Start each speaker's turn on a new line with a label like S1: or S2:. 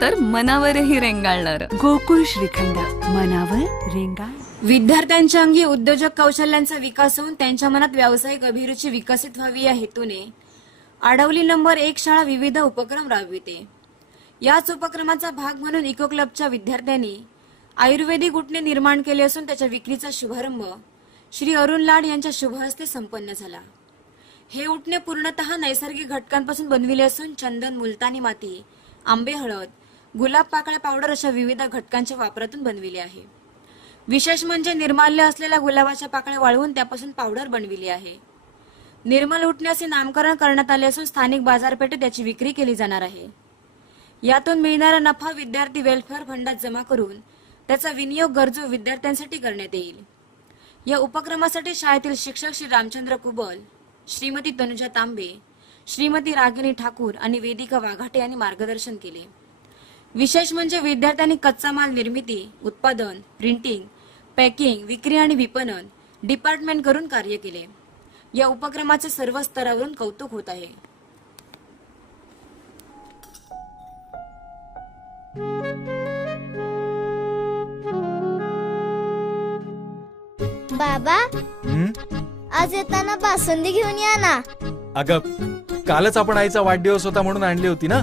S1: तर मनावरही रेंगाळणार
S2: गोकुळ श्रीखंड मनावर रेंगाळ
S3: विद्यार्थ्यांच्या अंगी उद्योजक कौशल्यांचा विकास होऊन त्यांच्या मनात व्यावसायिक अभिरुची विकसित व्हावी या हेतूने आडवली नंबर एक शाळा विविध उपक्रम राबविते. याच उपक्रमाचा भाग म्हणून इको क्लबच्या विद्यार्थ्यांनी आयुर्वेदिक उठणे निर्माण केले असून त्याच्या विक्रीचा शुभारंभ श्री अरुण लाड यांच्या शुभहस्ते संपन्न झाला. हे उठणे पूर्णतः नैसर्गिक घटकांपासून बनविले असून चंदन मुलतानी माती आंबे हळद गुलाब पाकळ्या पावडर अशा विविध घटकांच्या वापरातून बनविली आहे. विशेष म्हणजे निर्माल्य असलेल्या गुलाबाच्या पाकळ्या वाळवून त्यापासून पावडर बनविली आहे. निर्मल उठण्याचे नामकरण करण्यात आले असून स्थानिक बाजारपेठेत त्याची विक्री केली जाणार आहे. यातून मिळणारा नफा विद्यार्थी वेलफेअर फंडात जमा करून त्याचा विनियोग गरजू विद्यार्थ्यांसाठी करण्यात येईल. या उपक्रमासाठी शाळेतील शिक्षक श्री रामचंद्र कुबल श्रीमती तनुजा तांबे श्रीमती रागिनी ठाकूर आणि वेदिका वाघाटे यांनी मार्गदर्शन केले. विशेष म्हणजे विद्यार्थ्यांनी कच्चा माल निर्मिती उत्पादन प्रिंटिंग पॅकिंग विक्री आणि विपणन डिपार्टमेंट करून कार्य केले. या उपक्रमाचे सर्व स्तरावरून कौतुक होत आहे.
S4: बाबा
S5: हं?
S4: आज येताना बासुंदी घेऊन या ना.
S5: अगं कालच आपण आईचा वाढदिवस होता म्हणून आणली होती ना?